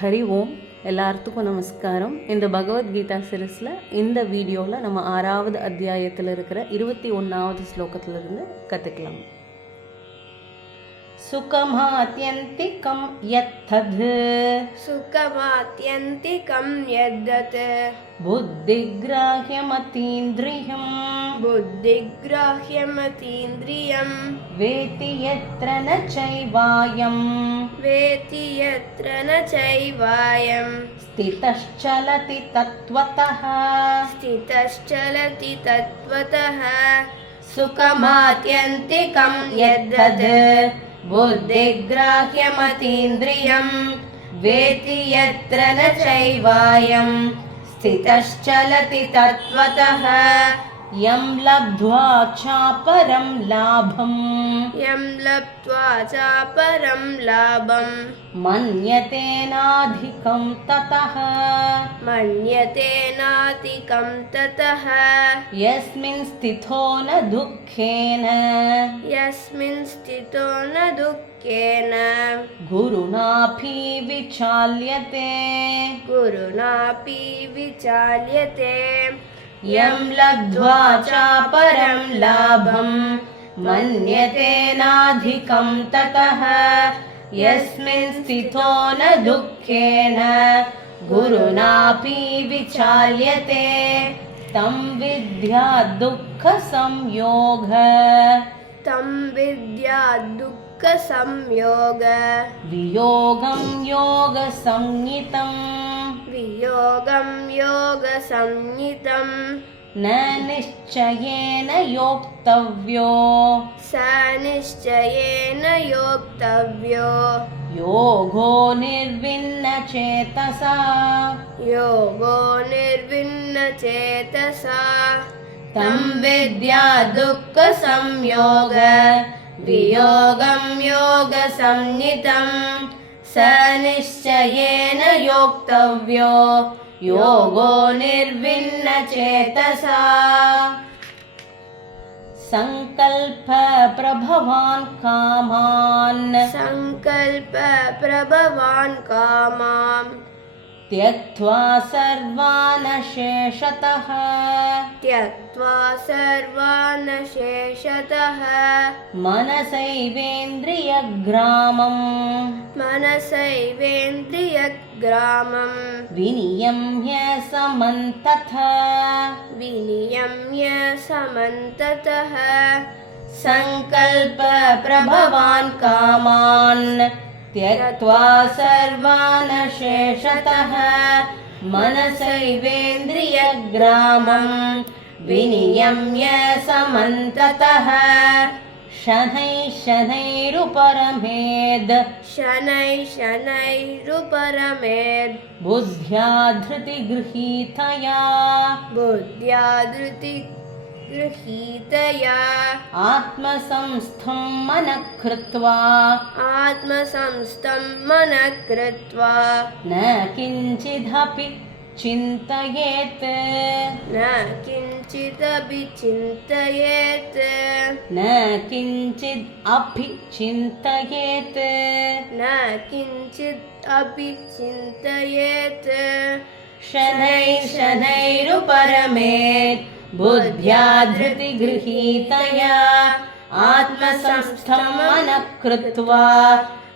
ஹரி ஓம். எல்லாத்துக்கும் நமஸ்காரம். இந்த பகவத்கீதா சீரீஸில் இந்த வீடியோவில் நம்ம 6வது அத்தியாயத்தில் இருக்கிற 21வது ஸ்லோகத்திலிருந்து கற்றுக்கலாம். சுகமாத்யந்திகம் யத்தத் சுகமாத்யந்திகம் யத்தத் புத்திக்ராஹ்யமதீந்திரியம் புத்திக்ராஹ்யமதீந்திரியம் வேதி யத்ர ந சைவாயம் வேதி யத்ர ந சைவாயம் ஸ்திதಶ್ಚಲತಿ தத்வதः ஸ்திதಶ್ಚಲತಿ தத்வதः ಸುಖಮಾತ್ಯಂತಿಕಂ ಯದ್ದದ್ ಬುದ್ಧಿಗ್ರಾಹ್ಯಮತೀಂದ್ರಿಯಂ ವೇತಿ ಯತ್ರ ನ ಚೈವಾಯಂ ಸ್ಥಿತಶ್ಚಲತಿ ತತ್ವತಃ ಯಂ ಲಬ್ಧ್ವಾ ಚಾಪರಂ ಲಾಭಂ ಯಂ ಲಬ್ಧ್ವಾ ಚಾಪರಂ ಲಾಭಂ ಮನ್ಯತೇನಾಧಿಕಂ ತತಃ ಮನ್ಯತೇನಾಧಿಕಂ ತತಃ ಯಸ್ಮಿನ್ ಸ್ಥಿತೋ ನ ದುಃಖೇನ ಯಸ್ಮಿನ್ ಸ್ಥಿತೋ ನ ದುಃಖೇನ ಗುರುನಾಪಿ ವಿಚಾಲ್ಯತೆ ಗುರುನಾಪಿ ವಿಚಾಲ್ಯತೆ ಯಂ ಲಬ್ಧ್ವಾ ಚಾಪರಂ ಲಾಭಂ ಮನ್ಯತೇನಾಧಿಕಂ ತತಃ ಯಸ್ಮಿನ್ ಸ್ಥಿತೋ ನ ದುಃಖೇನ ಗುರುನಾಪಿ ವಿಚಾಲ್ಯತೆ ತಂ ವಿದ್ಯಾ ದುಃಖ ಸಂಯೋಗ तं विद्या दुःख संयोग ವಿಯೋಗಂ ಯೋಗ ಸಂಹಿತಂ वियोगं योग संहितं ನ ನಿಶ್ಚಯೇನ ಯೋಕ್ತವ್ಯೋ स निश्चयेन योक्तव्यो ಯೋಗೋ ನಿರ್ವಿಣ್ಣ ಚೇತಸಾ योगो निर्विण्णचेतसा तं विद्या दुःख संयोग वियोगं योग संहितं स निश्चयेन योक्तव्यो योगो निर्विण्ण चेतसा संकल्प प्रभवान् कामान् संकल्प प्रभवान् कामान् त्यक्त्वा सर्वान् शेषतः त्यक्त्वा सर्वान् शेषतः मनसैवेन्द्रियग्रामम् मनसैवेन्द्रियग्रामं विनियम्य समन्ततः विनियम्य समन्ततः संकल्प प्रभवान् कामान् त्यक्त्वा सर्वान् शेषतः मनसैवेन्द्रियग्रामं विनियम्य समन्ततः शनैः शनैरुपरमेद् शनैरुपरमेद् बुद्ध्या धृतिगृहीतया बुद्ध्या धृतिगृहीतया आत्मसंस्थं मनः कृत्वा आत्मसंस्थं मनः कृत्वा न किञ्चिदपि चिन्तयेत् न किञ्चिदपि चिन्तयेत् न किञ्चिद् अपि चिन्तयेत् न किञ्चित् अपि चिन्तयेत् शनैः शनैरुपरमेत् बुद्ध्या धृतिगृहीतया आत्मसंस्थं मनः कृत्वा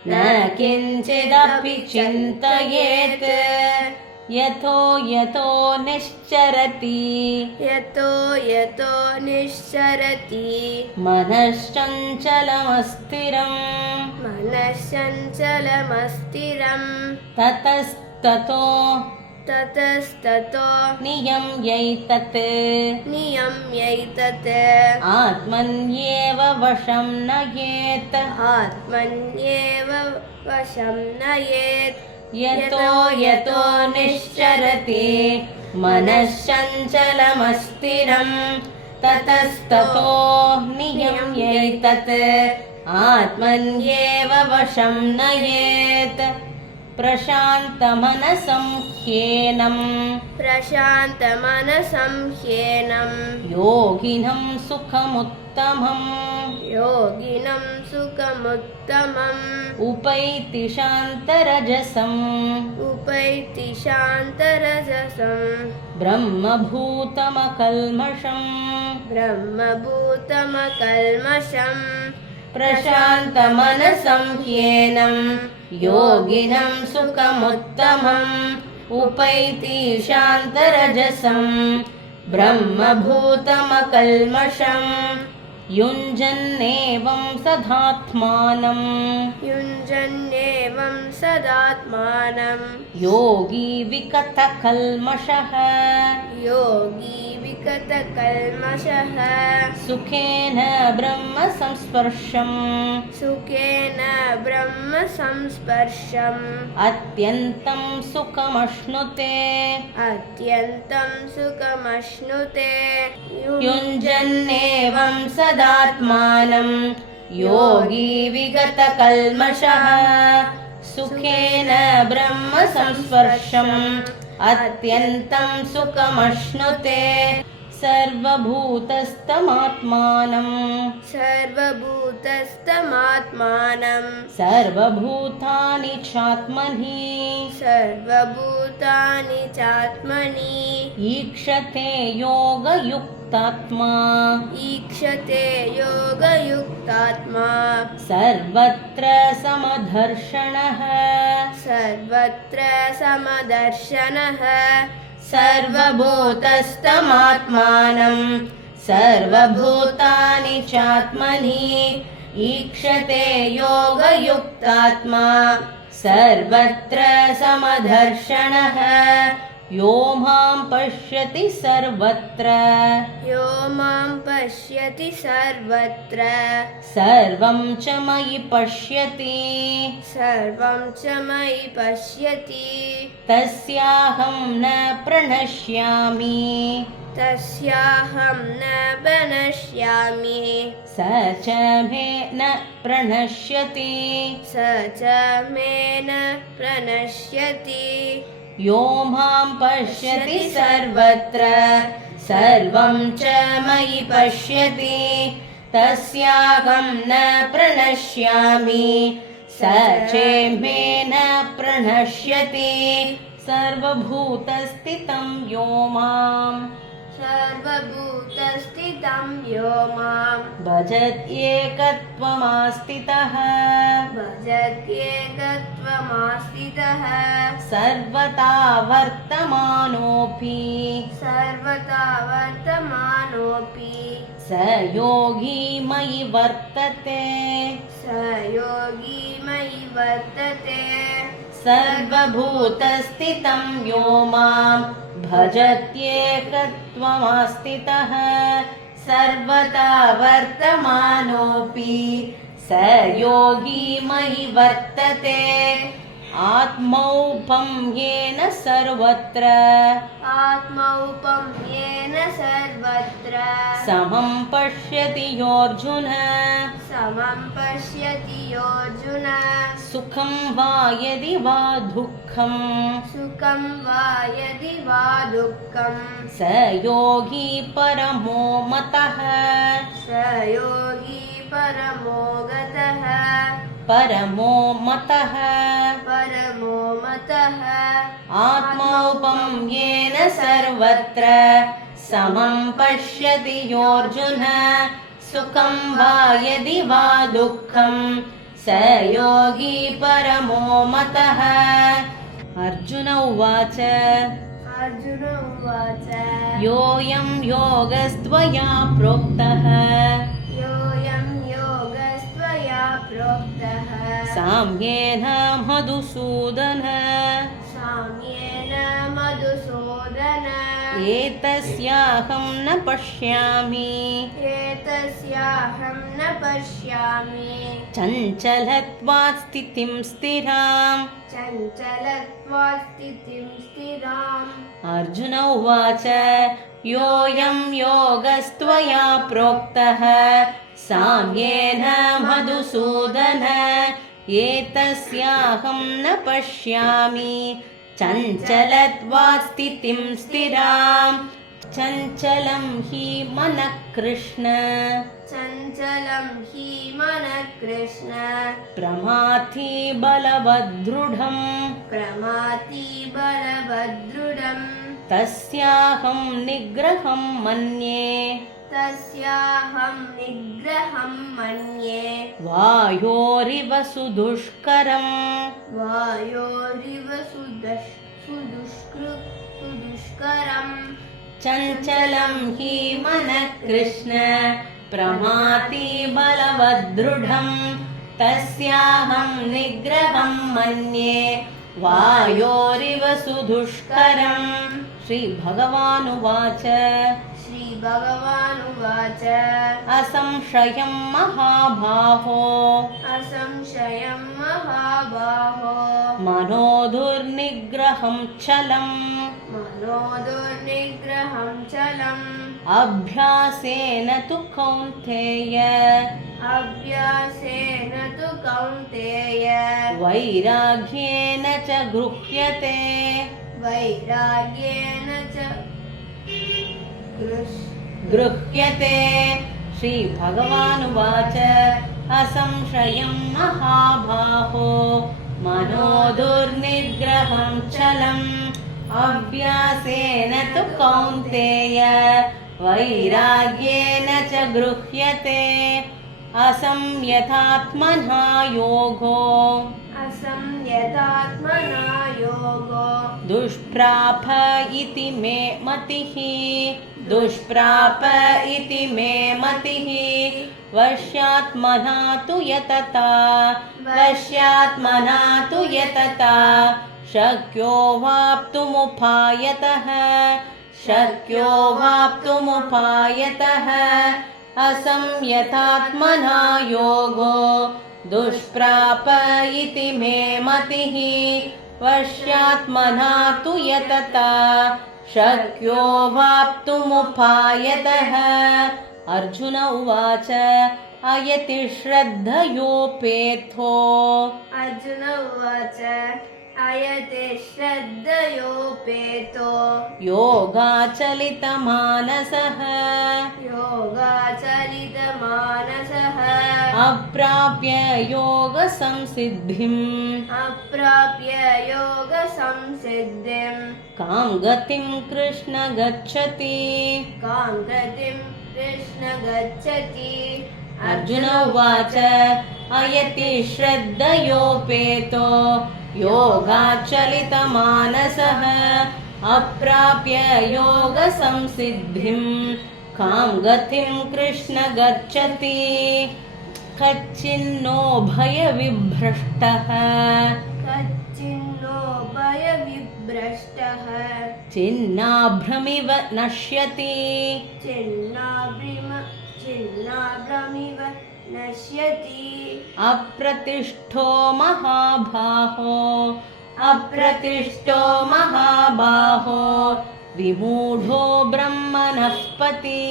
न किञ्चिदपि चिन्तयेत् यतो यतो निश्चरति यतो यतो निश्चरति मनश्चञ्चलमस्थिरम् मनश्चञ्चलमस्थिरं ततस्ततो ततस्ततो नियम्यैतत् नियम्यैतत् आत्मन्येव वशं नयेत् आत्मन्येव वशं नयेत् यतो यतो निश्चरति मनश्चञ्चलमस्थिरं ततस्ततो नियम्यैतत् आत्मन्येव वशं नयेत् प्रशान्तमनसं ह्येनं प्रशान्तमनसं ह्येनं योगिनं सुखमुत्तमम् योगिनं सुखमुत्तमम् उपैति शान्तरजसम् उपैति शान्तरजसं ब्रह्मभूतमकल्मषम् ब्रह्मभूतमकल्मषम् प्रशान्तमनसं ह्येनं योगिनं सुखमुत्तमम् उपैति शान्तरजसं ब्रह्मभूतमकल्मषम् युञ्जन्नेवं सदात्मानं युञ्जन्नेवं सदात्मानं योगी विगतकल्मषः योगी विगतकल्मषः सुखेन ब्रह्मसंस्पर्शम् सुखेन ब्रह्मसंस्पर्शम् अत्यन्तं सुखमश्नुते अत्यन्तं सुखमश्नुते युञ्जन्नेवं सदात्मानं योगी विगतकल्मषः सुखेन ब्रह्मसंस्पर्शम् अत्यन्तं सुखमश्नुते सर्वभूतस्थमात्मानं सर्वभूतस्थमात्मानं सर्वभूतानि चात्मनि सर्वभूतानि चात्मनि ईक्षते योगयुक्तात्मा ईक्षते योगयुक्तात्मा सर्वत्र समदर्शनः सर्वत्र समदर्शनः सर्वभूतस्थमात्मानं सर्वभूतानि चात्मनि ईक्षते योगयुक्तात्मा सर्वत्र समदर्शनः यो मां पश्यति सर्वत्र यो मां पश्यति सर्वत्र सर्वं च मयि पश्यति सर्वं च मयि पश्यति तस्याहं न प्रणश्यामि तस्याहं न प्रणश्यामि स च मे न प्रणश्यति स च मे न प्रणश्यति यो मां पश्यति सर्वत्र सर्वं च मयि पश्यति तस्याहं न प्रणश्यामि स च मे न प्रणश्यति सर्वभूतस्थितं यो मां सर्वभूतस्थितं यो मां भजत्येकत्वमास्थितः भजत्येकत्वमास्थितः सर्वथा वर्तमानोऽपि सर्वथा वर्तमानोऽपि स योगी मयि वर्तते स योगी मयि वर्तते सर्वभूतस्थितं यो मां भजत्येकत्वमास्थितः सर्वथा वर्तमानोऽपि स योगी मयि वर्तते आत्मौपं येन सर्वत्र आत्मौपम्येन सर्वत्र समं पश्यति योऽर्जुन समं पश्यति योऽर्जुन सुखं वा यदि वा दुःखं सुखं वा यदि वा दुःखं स योगी परमो मतः स योगी परमो गतः परमो मतः परमो मतः आत्मौपं येन सर्वत्र समं पश्यति योऽर्जुन सुखं वा यदि वा दुःखं स योगी परमो मतः अर्जुन उवाच अर्जुन उवाच योऽयं योगस्त्वया प्रोक्तः योऽयं योगस्त्वया प्रोक्तः साम्येन मधुसूदन साम्येन मधुसूदन एतस्याहं न पश्यामि एतस्याहं न पश्यामि चञ्चलत्वात् स्थितिं स्थिराम् चञ्चलत्वात् स्थितिं स्थिराम् अर्जुन उवाच योऽयं योगस्त्वया प्रोक्तः साम्येन मधुसूदन एतस्याहं न पश्यामि चञ्चलत्वात् स्थितिं स्थिरां चञ्चलं हि मनः कृष्ण चञ्चलं हि मनः कृष्ण प्रमाथि बलवदृढं प्रमाथि बलवदृढं तस्याहं निग्रहं मन्ये तस्याहं निग्रहं मन्ये वायोरिव सुदुष्करम् वायोरिव सुदुष्करम् चञ्चलं हि मनः कृष्ण प्रमाथि बलवदृढं तस्याहं निग्रहं मन्ये वायोरिव सुदुष्करम् श्रीभगवानुवाच श्रीभगवानुवाच असंशयं महाबाहो असंशयं महाबाहो मनो दुर्निग्रहं चलम् मनो दुर्निग्रहं चलम् अभ्यासेन तु कौन्तेय अभ्यासेन तु कौन्तेय वैराग्येन च गृह्यते वैराग्येन च गृह्यते श्रीभगवानुवाच असंशयं महाबाहो मनो दुर्निग्रहं चलम् अभ्यासेन तु कौन्तेय वैराग्येन च गृह्यते असंयतात्मना योगो असंयतात्मना योगो दुष्प्राप इति मे मतिः दुष्प्राप इति मे मतिः वश्यात्मना तु यतता वश्यात्मना तु यतता शक्यो वाप्तुमुपायतः शक्यो वाप्तुमुपायतः असंयतात्मना योगो दुष्प्राप इति मे मतिः वश्यात्मना तु यतता शक्यो वाप्तुमुपायतः अर्जुन उवाच अयति श्रद्धयोपेतो अर्जुन उवाच अयते श्रद्धयोपेतो योगाचलितमानसः योगाचलितमानसः अप्राप्य योगसंसिद्धिम् अप्राप्य योगसंसिद्धिं कां गतिं कृष्ण गच्छति कां गतिं कृष्ण गच्छति अर्जुन उवाच अयति श्रद्धयोपेतो योगाचलितमानसः अप्राप्य योगसंसिद्धिं कां गतिं कृष्ण गच्छति कच्चिन्नो भयविभ्रष्टः कच्चिन्नो भयविभ्रष्टः छिन्नाभ्रमिव नश्यति छिन्नाभ्रमिव नश्यति अप्रतिष्ठो महाबाहो अप्रतिष्ठो महाबाहो विमूढो ब्रह्मणः पति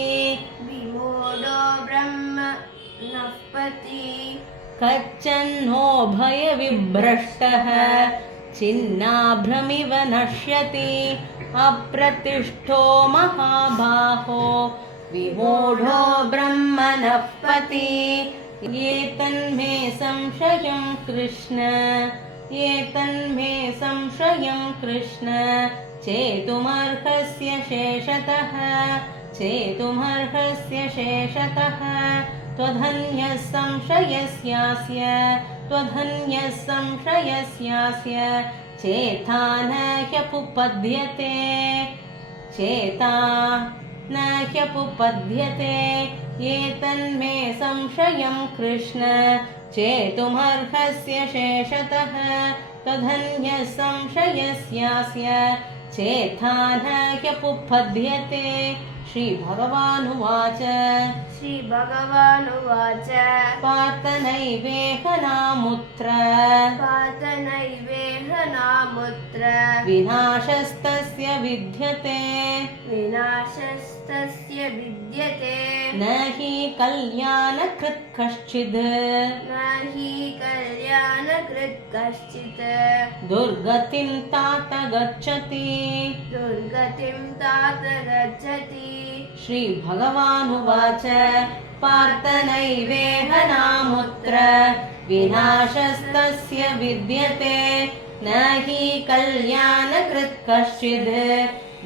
विमूढो ब्रह्मणः पति कच्चन्नो भयविभ्रष्टः छिन्नाभ्रमिव नश्यति अप्रतिष्ठो महाबाहो विमूढो ब्रह्मणः पति एतन्मे संशयं कृष्ण एतन्मे संशयं कृष्ण चेतुमर्हस्य शेषतः चेतुमर्हस्य शेषतः त्वधन्यः संशयस्यास्य त्वधन्यः संशयस्यास्य चेता न ह्यपुपद्यते चेता न ह्यपुपद्यते एतन्मे संशयं कृष्ण चेतुमर्हस्य शेषतः त्वधन्यः संशयस्यास्य चेता न ह्यपुपद्यते श्रीभगवानुवाच श्रीभगवानुवाच पार्थ नैवेह नामुत्र पातनैवेह नामुत्र विनाशस्तस्य विद्यते विनाशस्तस्य विद्यते न हि कल्याणकृत् कश्चिद् न हि कल्याणकृत् कश्चित् दुर्गतिं तात गच्छति दुर्गतिं तात गच्छति श्रीभगवानुवाच पार्थ नैवेह नामुत्र विनाशस्तस्य विद्यते न हि कल्याणकृत् कश्चिद्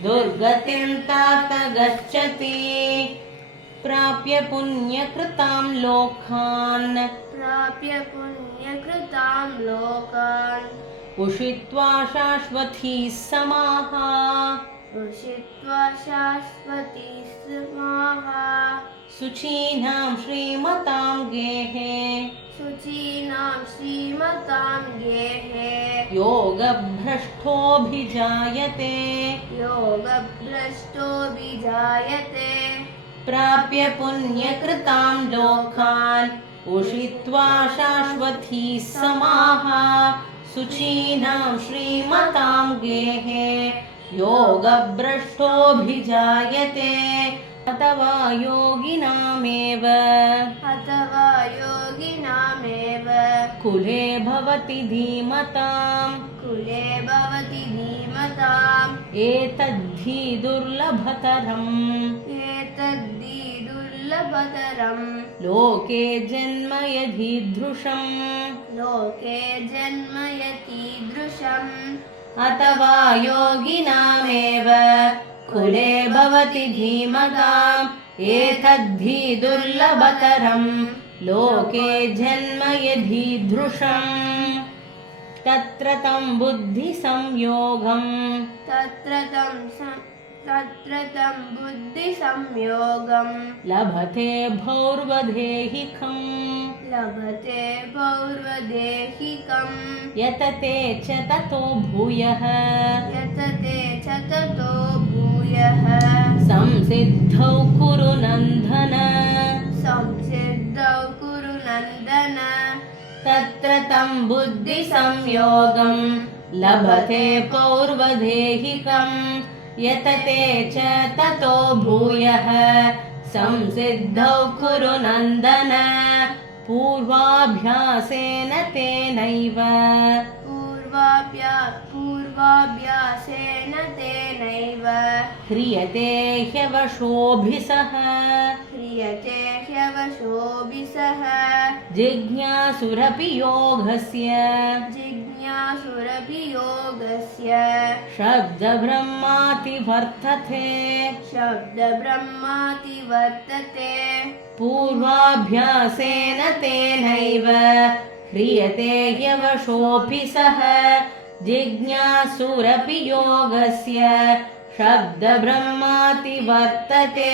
दुर्गतिं तात गच्छति प्राप्य पुण्यकृतां लोकान् प्राप्य पुण्यकृतां लोकान् उषित्वा शाश्वती समाः उषित्वा शाश्वती समाः शुचीनां श्रीमतां गेहे शुचीनां श्रीमतां गेहे योगभ्रष्टोऽभिजायते योगभ्रष्टोऽभिजायते प्राप्य पुण्यकृतां लोकान् उषित्वा शाश्वती समाः शुचीनां श्रीमतां गेहे योगभ्रष्टोऽभिजायते अथवा योगिनामेव अथवा योगिनामेव कुले भवति धीमताम् कुले भवति धीमताम् एतद्धि दुर्लभतरम् एतद्धि दुर्लभतरम् लोके जन्म यदीदृशम् लोके जन्म यतीदृशम् अथवा योगिनामेव कुले भवति धीमताम् एतद्धि दुर्लभतरम् लोके जन्म यदीदृशम् तत्र तं बुद्धिसंयोगम् तत्र तं बुद्धिसंयोगम् लभते भौर्वदेहिकम् लभते पौर्वदेहिकम् यतते च ततो भूयः यतते च ततो भूयः संसिद्धौ कुरु नन्दन संसिद्धौ कुरु नन्दन तत्र तं बुद्धिसंयोगम् लभते पौर्वदेहिकम् यतते च ततो भूयः संसिद्धौ कुरु नन्दन पूर्वाभ्यासेन तेनैव पूर्वाभ्यासेन तेनैव ह्रियते ह्यवशोभिसः ह्रियते ह्यवशोभिसः जिज्ञासुरपि योगस्य जिज्ञासुरपि योगस्य शब्दब्रह्माति वर्तते शब्दब्रह्माति वर्तते पूर्वाभ्यासेन तेनैव ह्रियते ह्यवशोऽपि सः जिज्ञासुरपि योगस्य शब्दब्रह्माति वर्तते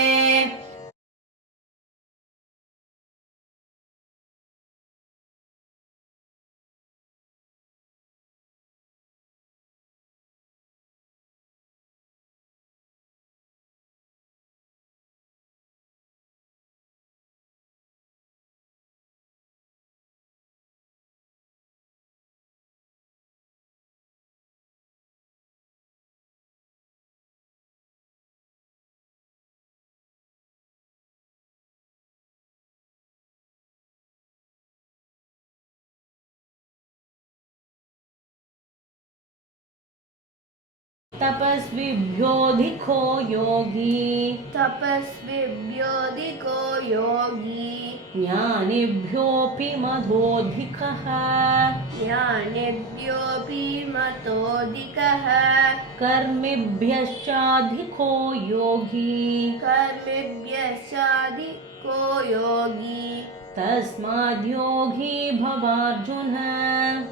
तपस्विभ्योऽधिको योगी तपस्विभ्योऽधिको योगी ज्ञानिभ्योऽपि मदोऽधिकः ज्ञानिभ्योऽपि मतोऽधिकः कर्मिभ्यश्चाधिको योगी कर्मिभ्यश्चाधिको योगी तस्माद्योगी भवार्जुन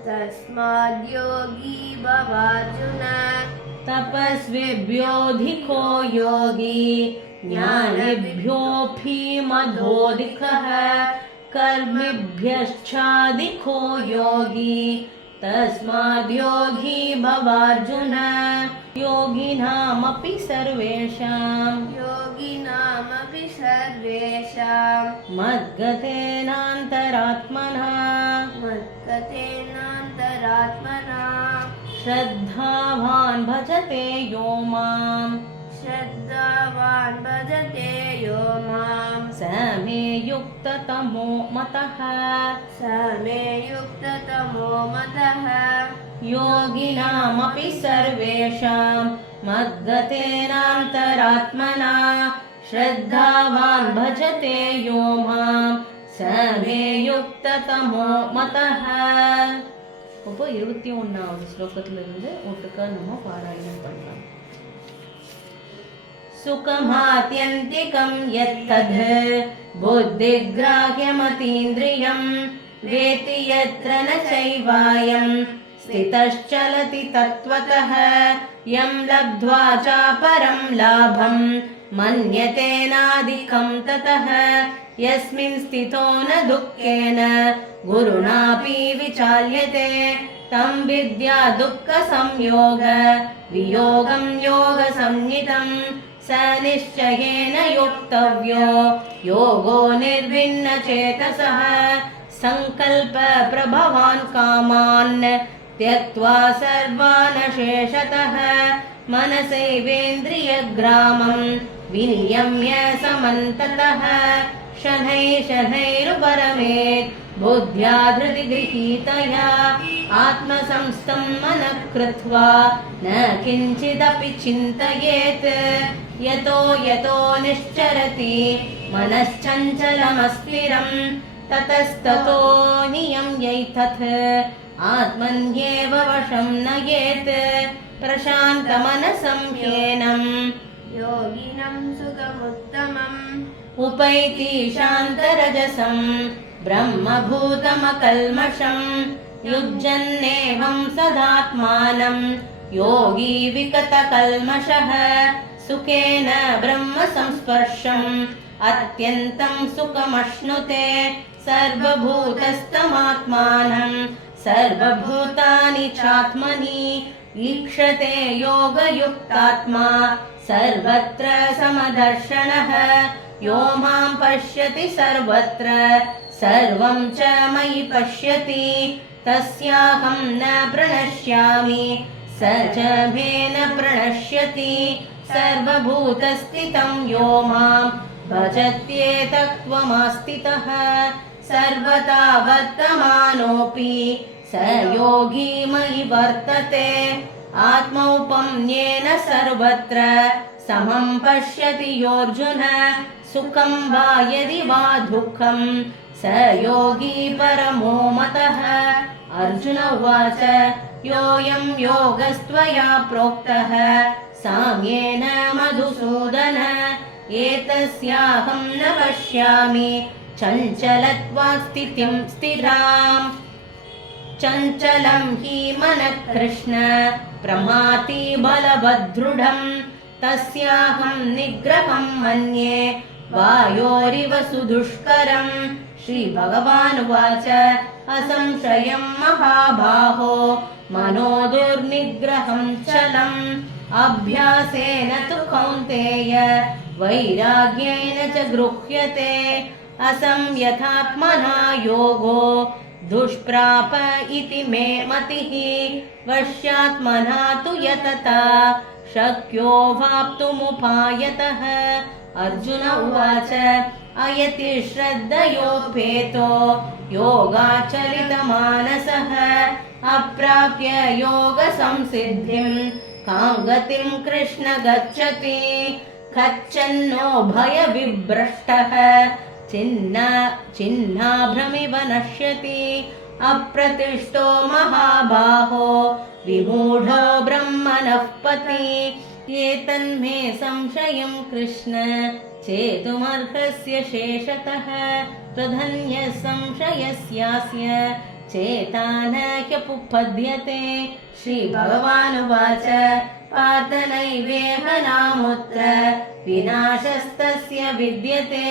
तस्माद्योगी भवार्जुन तपस्विभ्योऽधिको योगी ज्ञानिभ्योऽपि मदोऽधिकः कर्मिभ्यश्चाधिको योगी तस्माद्योगी भवार्जुन योगिनामपि सर्वेषां योगिनामपि योगिनामपि सर्वेषां मद्गतेनान्तरात्मना मद्गतेनान्तरात्मना श्रद्धावान् भजते यो माम् श्रद्धावान् भजते यो मां स मे युक्ततमो मतः स मे युक्ततमो मतः योगिनामपि सर्वेषां मद्गतेनान्तरात्मना श्रद्धावान् भजते यो माम् स मे युक्ततमो मतः. இப்போ 21வது ஸ்லோகத்திலிருந்து ஒட்டுக்கா நம்ம பாராயணம் பண்ணலாம். सुखमात्यन्तिकं यत्तद् बुद्धिग्राह्यमतीन्द्रियं वेति यत्र न चैवायं स्थितश्चलति तत्त्वतः यं लब्ध्वा चापरं लाभं मन्यतेनाधिकं ततः यस्मिन् स्थितो न दुःखेन गुरुणापि विचाल्यते तं विद्या दुःखसंयोग वियोगं योगसंज्ञितं स निश्चयेन योक्तव्यो योगो निर्विण्णचेतसः संकल्प प्रभवान् कामान् त्यक्त्वा सर्वान् शेषतः मनसैवेन्द्रियग्रामं विनियम्य समन्ततः शनैरुपरमेत् बुद्ध्या धृतिगृहीतया आत्मसंस्थं मनः कृत्वा न किञ्चिदपि चिन्तयेत् यतो यतो निश्चरति मनश्चञ्चलमस्थिरं ततस्ततो नियम्यैतत् आत्मन्येव वशं नयेत् प्रशान्तमनसं ह्येनं योगिनं सुखमुत्तमम् उपैति शान्तरजसं ब्रह्मभूतमकल्मषं युज्यन्नेवं सदात्मानं योगी विगतकल्मषः सुखेन ब्रह्मसंस्पर्शम् अत्यन्तं सुखमश्नुते सर्वभूतस्थमात्मानं सर्वभूतानि चात्मनि ईक्षते योगयुक्तात्मा सर्वत्र समदर्शनः यो मां पश्यति सर्वत्र सर्वं च मयि पश्यति तस्याहं न प्रणश्यामि स च मे न प्रणश्यति सर्वभूतस्थितं यो मां भजत्येतत्त्वमास्थितः सर्वथा वर्तमानोऽपि स योगी मयि वर्तते आत्मौपम्येन सर्वत्र समं पश्यति योऽर्जुन सुखं वा यदि वा दुःखं स योगी परमो मतः अर्जुन उवाच योऽयं योगस्त्वया प्रोक्तः साम्येन मधुसूदन एतस्याहं न पश्यामि चञ्चलत्वात् स्थितिं स्थिराम् चञ्चलं हि मनः कृष्ण प्रमाति बलवदृढं तस्याहं निग्रहं मन्ये वायोरिव सुदुष्करं श्रीभगवानुवाच असंशयं महाबाहो मनो दुर्निग्रहं चलम् अभ्यासेन तु कौन्तेय वैराग्येन च गृह्यते असंयतात्मना योगो दुष्प्राप इति मे मतिः वश्यात्मना तु यतता शक्यो वाप्तुमुपायतः अर्जुन उवाच अयति श्रद्धयोपेतो योगाचलितमानसः अप्राप्य योगसंसिद्धिं कां गतिं कृष्ण गच्छति कच्छन्नो भयविभ्रष्टः चिह्नाभ्रमिव नश्यति अप्रतिष्ठो महाबाहो विमूढो ब्रह्मणः पति एतन्मे संशयं कृष्ण चेतुमर्हस्य शेषतः त्वधन्यः संशयस्यास्य चेता न ह्युपपद्यते श्रीभगवानुवाच पार्थ नैवेह नामुत्र विनाशस्तस्य विद्यते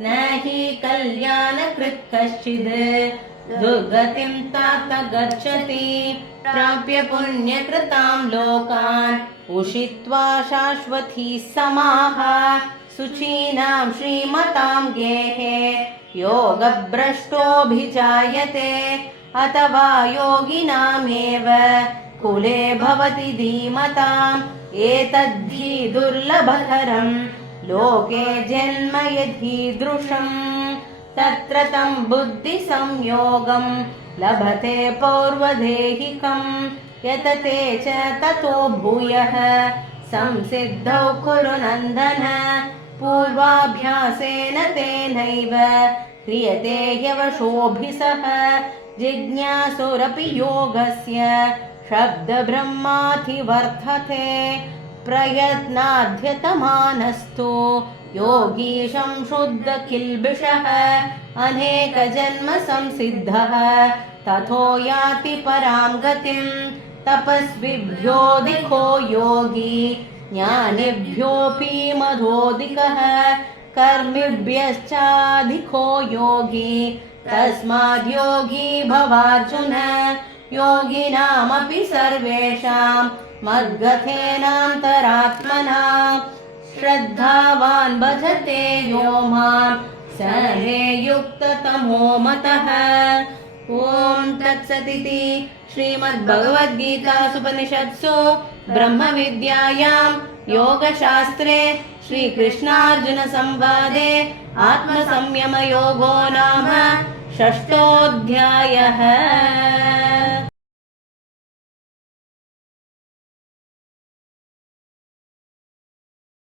न हि कल्याणकृत् कश्चित् दुर्गतिं तात गच्छति प्राप्य पुण्यकृतां लोकान् उषित्वा शाश्वती समाः शुचीनां श्रीमतां गेहे योगभ्रष्टोऽभिजायते अथवा योगिनामेव कुले भवति धीमताम् एतद्धि दुर्लभतरं लोके जन्म यदीदृशम् तत्र तं बुद्धिसंयोगं लभते पौर्वदेहिकं यतते च ततो भूयः संसिद्धौ कुरु नन्दन पूर्वाभ्यासेन तेनैव क्रियते ह्यवशोऽभिसः जिज्ञासुरपि योगस्य शब्दब्रह्माधिवर्तते प्रयत्नाध्यतमानस्तु योगी संशुद्ध किल्बिषः अनेकजन्म संसिद्धः ततो याति परां गतिं तपस्विभ्योऽधिको योगी ज्ञानिभ्योऽपि मधोऽधिकः कर्मिभ्यश्चाधिको योगी तस्माद् योगी भवार्जुन योगिनामपि सर्वेषां मद्गतेनान्तरात्मना श्रद्धावान् भजते यो मां स मे युक्ततमो मतः। ॐ तत्सदिति श्रीमद्भगवद्गीतासूपनिषत्सु ब्रह्मविद्यायां योगशास्त्रे श्रीकृष्णार्जुनसंवादे आत्मसंयमयोगो नाम 6ष्ठोऽध्यायः।